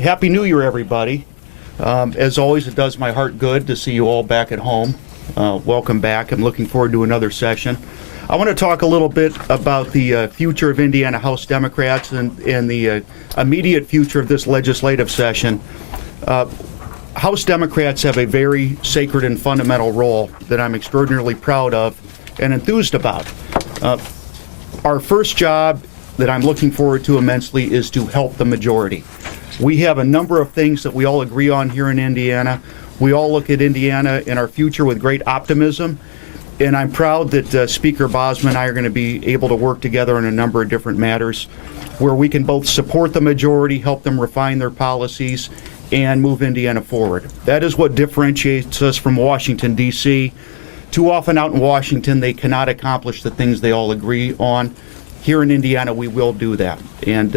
Happy New Year, everybody. As always, it does my heart good to see you all back at home. Welcome back. I'm looking forward to another session. I want to talk a little bit about the future of Indiana House Democrats and the immediate future of this legislative session. House Democrats have a very sacred and fundamental role that I'm extraordinarily proud of and enthused about. Our first job that I'm looking forward to immensely is to help the majority. We have a number of things that we all agree on here in Indiana. We all look at Indiana and our future with great optimism, and I'm proud that Speaker Bosma and I are going to be able to work together on a number of different matters where we can both support the majority, help them refine their policies, and move Indiana forward. That is what differentiates us from Washington, D.C. Too often out in Washington, they cannot accomplish the things they all agree on. Here in Indiana, we will do that, and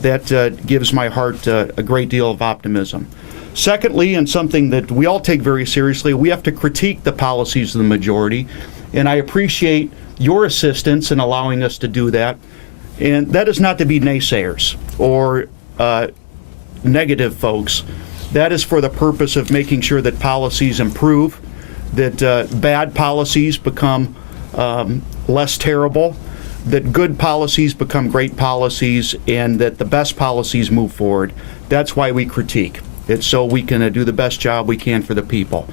that gives my heart a great deal of optimism. Secondly, and something that we all take very seriously, we have to critique the policies of the majority, and I appreciate your assistance in allowing us to do that. And that is not to be naysayers or negative folks. That is for the purpose of making sure that policies improve, that bad policies become less terrible, that good policies become great policies, and that the best policies move forward. That's why we critique. It's so we can do the best job we can for the people.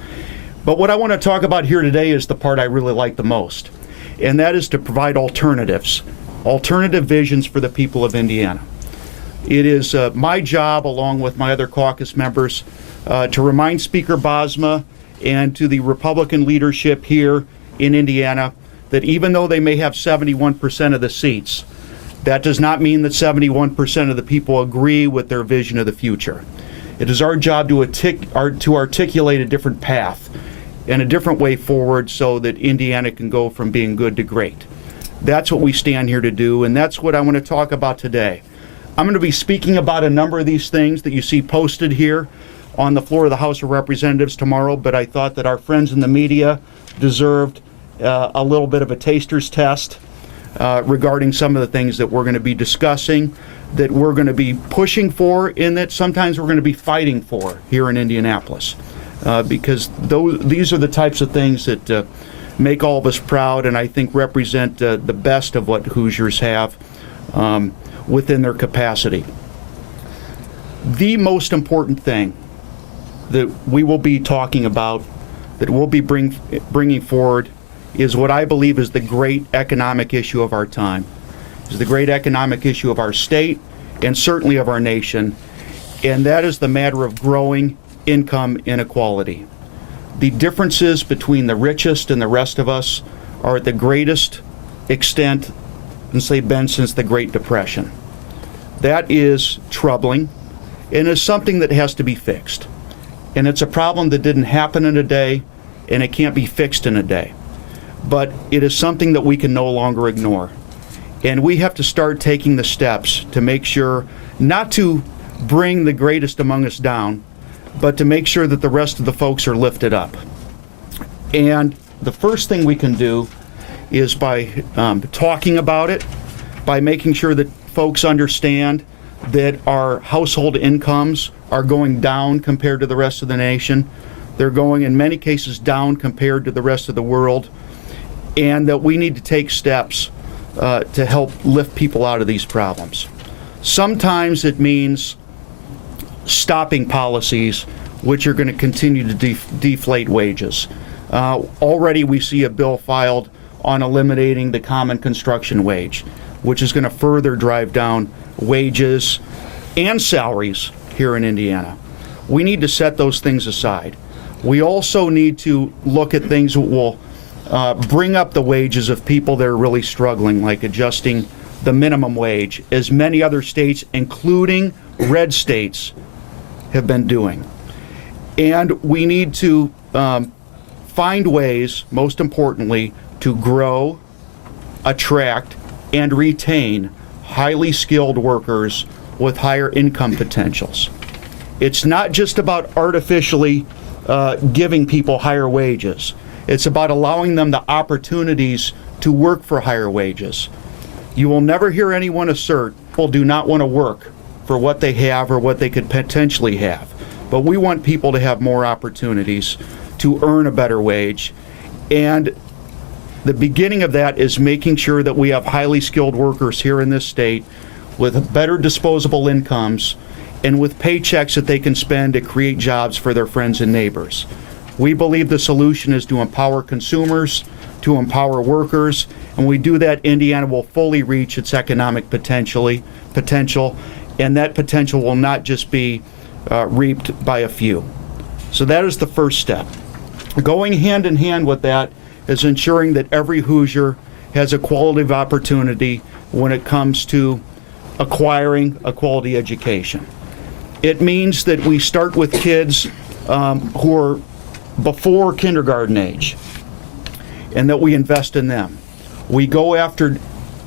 But what I want to talk about here today is the part I really like the most, and that is to provide alternatives, alternative visions for the people of Indiana. It is my job, along with my other caucus members, to remind Speaker Bosma and to the Republican leadership here in Indiana that even though they may have 71% of the seats, that does not mean that 71% of the people agree with their vision of the future. It is our job to articulate a different path and a different way forward so that Indiana can go from being good to great. That's what we stand here to do, and that's what I want to talk about today. I'm going to be speaking about a number of these things that you see posted here on the floor of the House of Representatives tomorrow, but I thought that our friends in the media deserved a little bit of a taster's test regarding some of the things that we're going to be discussing, that we're going to be pushing for, and that sometimes we're going to be fighting for here in Indianapolis. Because these are the types of things that make all of us proud and I think represent the best of what Hoosiers have within their capacity. The most important thing that we will be talking about, that we'll be bringing forward, is what I believe is the great economic issue of our time. Is the great economic issue of our state and certainly of our nation, and that is the matter of growing income inequality. The differences between the richest and the rest of us are at the greatest extent since they've been since the Great Depression. That is troubling and is something that has to be fixed. And it's a problem that didn't happen in a day, and it can't be fixed in a day. But it is something that we can no longer ignore. And we have to start taking the steps to make sure not to bring the greatest among us down, but to make sure that the rest of the folks are lifted up. And the first thing we can do is by talking about it, by making sure that folks understand that our household incomes are going down compared to the rest of the nation. They're going, in many cases, down compared to the rest of the world, and that we need to take steps to help lift people out of these problems. Sometimes it means stopping policies which are going to continue to deflate wages. Already we see a bill filed on eliminating the common construction wage, which is going to further drive down wages and salaries here in Indiana. We need to set those things aside. We also need to look at things that will bring up the wages of people that are really struggling, like adjusting the minimum wage, as many other states, including red states, have been doing. And we need to find ways, most importantly, to grow, attract, and retain highly skilled workers with higher income potentials. It's not just about artificially giving people higher wages. It's about allowing them the opportunities to work for higher wages. You will never hear anyone assert people do not want to work for what they have or what they could potentially have. But we want people to have more opportunities to earn a better wage. And the beginning of that is making sure that we have highly skilled workers here in this state with better disposable incomes and with paychecks that they can spend to create jobs for their friends and neighbors. We believe the solution is to empower consumers, to empower workers, and when we do that, Indiana will fully reach its economic potential, and that potential will not just be reaped by a few. So that is the first step. Going hand in hand with that is ensuring that every Hoosier has a quality of opportunity when it comes to acquiring a quality education. It means that we start with kids who are before kindergarten age, and that we invest in them. We go after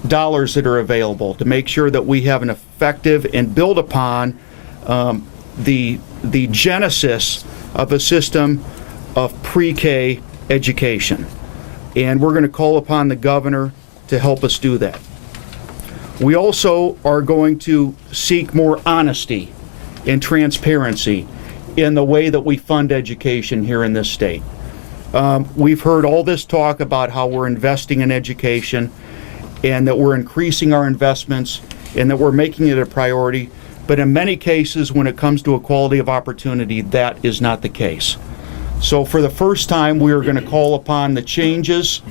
dollars that are available to make sure that we have an effective and build upon the genesis of a system of pre-K education. And we're going to call upon the governor to help us do that. We also are going to seek more honesty and transparency in the way that we fund education here in this state. We've heard all this talk about how we're investing in education and that we're increasing our investments and that we're making it a priority. But in many cases, when it comes to equality of opportunity, that is not the case. So for the first time, we are going to call upon the changes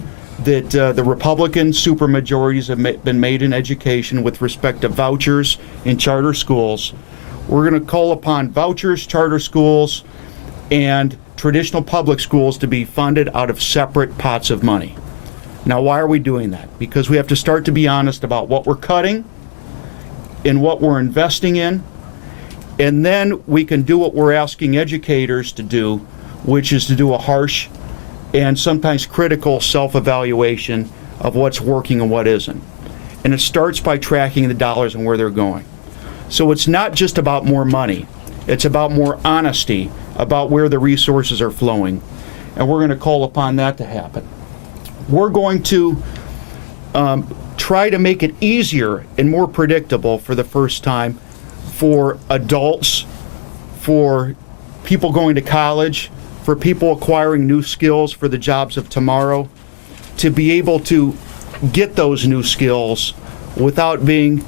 that the Republican supermajorities have been made in education with respect to vouchers in charter schools. We're going to call upon vouchers, charter schools, and traditional public schools to be funded out of separate pots of money. Now, why are we doing that? Because we have to start to be honest about what we're cutting and what we're investing in, and then we can do what we're asking educators to do, which is to do a harsh and sometimes critical self-evaluation of what's working and what isn't. And it starts by tracking the dollars and where they're going. So it's not just about more money, it's about more honesty about where the resources are flowing, and we're going to call upon that to happen. We're going to try to make it easier and more predictable for the first time for adults, for people going to college, for people acquiring new skills for the jobs of tomorrow, to be able to get those new skills without being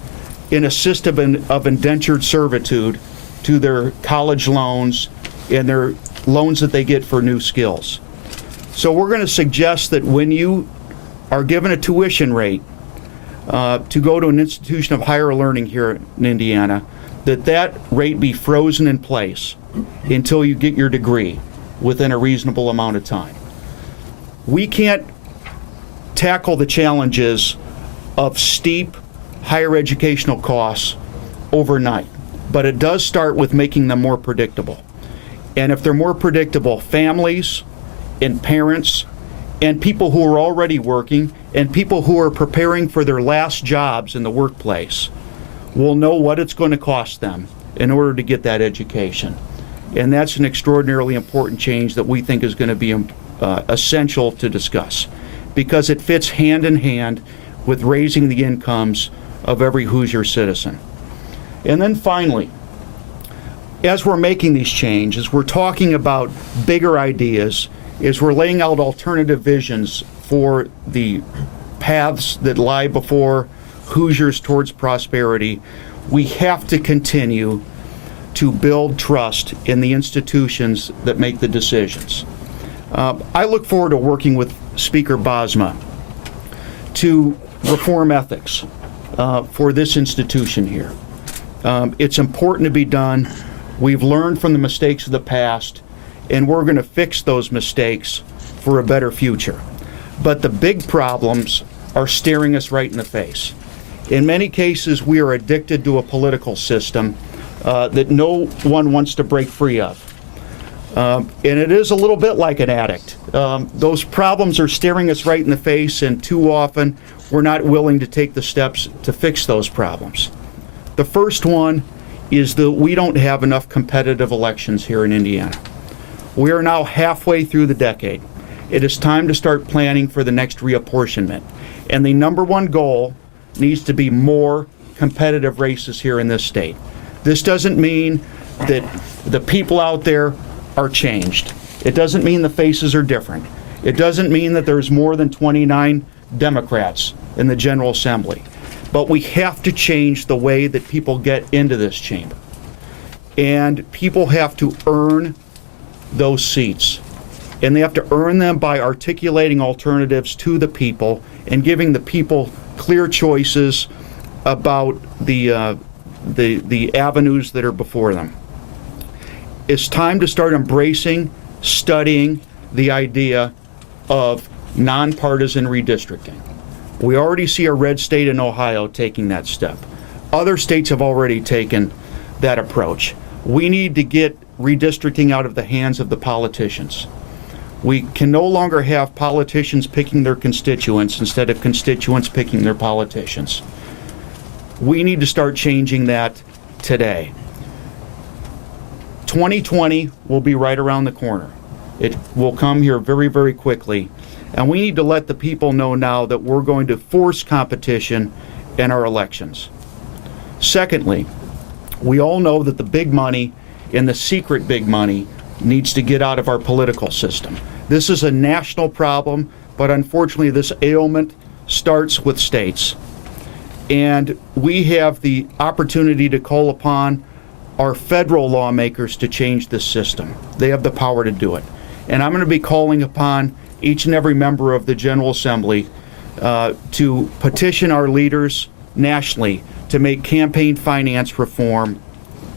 in a system of indentured servitude to their college loans and their loans that they get for new skills. So we're going to suggest that when you are given a tuition rate to go to an institution of higher learning here in Indiana, that rate be frozen in place until you get your degree within a reasonable amount of time. We can't tackle the challenges of steep higher educational costs overnight, but it does start with making them more predictable. And if they're more predictable, families and parents and people who are already working and people who are preparing for their last jobs in the workplace will know what it's going to cost them in order to get that education. And that's an extraordinarily important change that we think is going to be essential to discuss, because it fits hand in hand with raising the incomes of every Hoosier citizen. And then finally, as we're making these changes, we're talking about bigger ideas, as we're laying out alternative visions for the paths that lie before Hoosiers towards prosperity. We have to continue to build trust in the institutions that make the decisions. I look forward to working with Speaker Bosma to reform ethics for this institution here. It's important to be done. We've learned from the mistakes of the past, and we're going to fix those mistakes for a better future. But the big problems are staring us right in the face. In many cases, we are addicted to a political system that no one wants to break free of. And it is a little bit like an addict. Those problems are staring us right in the face, and too often we're not willing to take the steps to fix those problems. The first one is that we don't have enough competitive elections here in Indiana. We are now halfway through the decade. It is time to start planning for the next reapportionment. And the number one goal needs to be more competitive races here in this state. This doesn't mean that the people out there are changed. It doesn't mean the faces are different. It doesn't mean that there's more than 29 Democrats in the General Assembly. But we have to change the way that people get into this chamber. And people have to earn those seats. And they have to earn them by articulating alternatives to the people and giving the people clear choices about the avenues that are before them. It's time to start embracing, studying the idea of nonpartisan redistricting. We already see a red state in Ohio taking that step. Other states have already taken that approach. We need to get redistricting out of the hands of the politicians. We can no longer have politicians picking their constituents instead of constituents picking their politicians. We need to start changing that today. 2020 will be right around the corner. It will come here very, very quickly. And we need to let the people know now that we're going to force competition in our elections. Secondly, we all know that the big money and the secret big money needs to get out of our political system. This is a national problem, but unfortunately this ailment starts with states. And we have the opportunity to call upon our federal lawmakers to change this system. They have the power to do it. And I'm going to be calling upon each and every member of the General Assembly to petition our leaders nationally to make campaign finance reform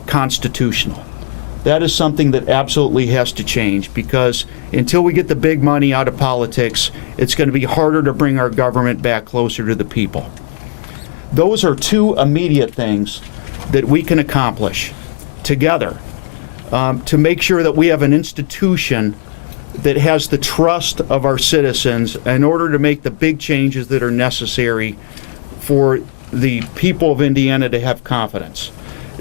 constitutional. That is something that absolutely has to change, because until we get the big money out of politics, it's going to be harder to bring our government back closer to the people. Those are two immediate things that we can accomplish together to make sure that we have an institution that has the trust of our citizens in order to make the big changes that are necessary for the people of Indiana to have confidence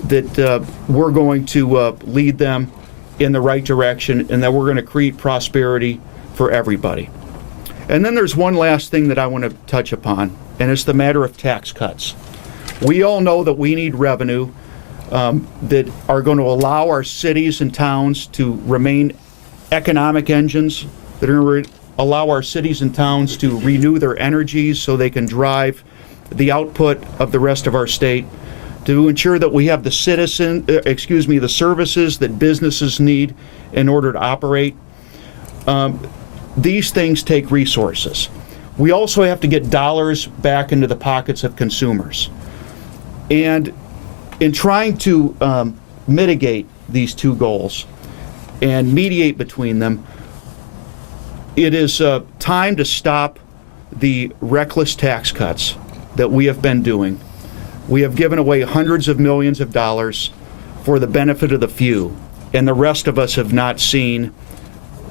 that we're going to lead them in the right direction and that we're going to create prosperity for everybody. And then there's one last thing that I want to touch upon, and it's the matter of tax cuts. We all know that we need revenue that are going to allow our cities and towns to remain economic engines, that are going to allow our cities and towns to renew their energies so they can drive the output of the rest of our state, to ensure that we have the the services that businesses need in order to operate. These things take resources. We also have to get dollars back into the pockets of consumers. And in trying to mitigate these two goals and mediate between them, it is time to stop the reckless tax cuts that we have been doing. We have given away hundreds of millions of dollars for the benefit of the few, and the rest of us have not seen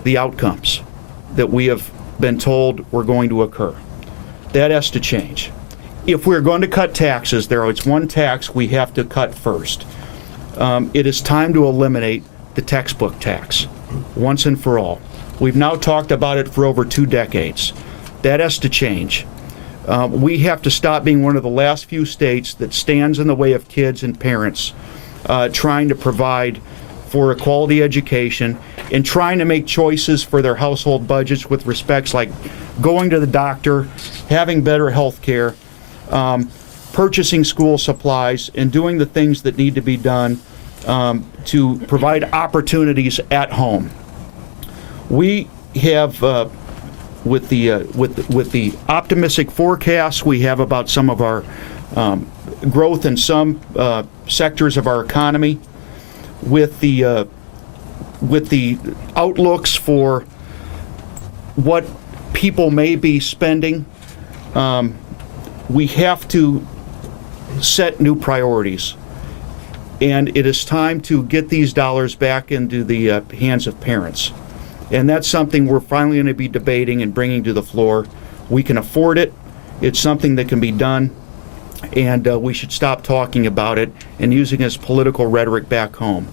the outcomes that we have been told were going to occur. That has to change. If we're going to cut taxes, there is one tax we have to cut first. It is time to eliminate the textbook tax once and for all. We've now talked about it for over 2 decades. That has to change. We have to stop being one of the last few states that stands in the way of kids and parents trying to provide for a quality education and trying to make choices for their household budgets with respects like going to the doctor, having better health care, purchasing school supplies, and doing the things that need to be done to provide opportunities at home. We have with the optimistic forecasts we have about some of our growth in some sectors of our economy, with the outlooks for what people may be spending, we have to set new priorities. And it is time to get these dollars back into the hands of parents. And that's something we're finally going to be debating and bringing to the floor. We can afford it. It's something that can be done. And we should stop talking about it and using it as political rhetoric back home.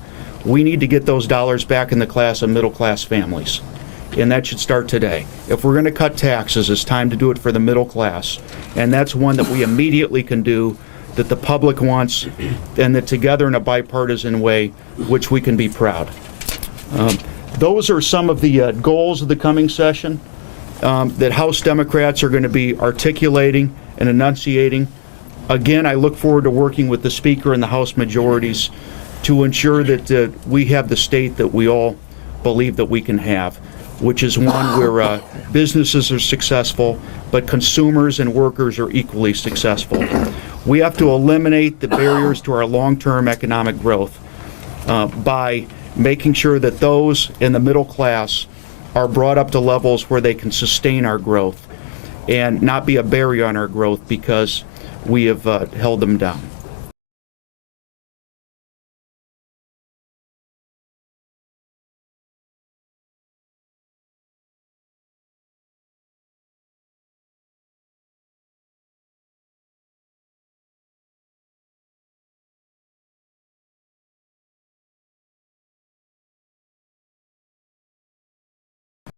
We need to get those dollars back in the class of middle-class families. And that should start today. If we're going to cut taxes, it's time to do it for the middle class. And that's one that we immediately can do that the public wants, and that together in a bipartisan way, which we can be proud. Those are some of the goals of the coming session that House Democrats are going to be articulating and enunciating. Again, I look forward to working with the Speaker and the House majorities to ensure that we have the state that we all believe that we can have, which is one where businesses are successful, but consumers and workers are equally successful. We have to eliminate the barriers to our long-term economic growth by making sure that those in the middle class are brought up to levels where they can sustain our growth and not be a barrier on our growth because we have held them down.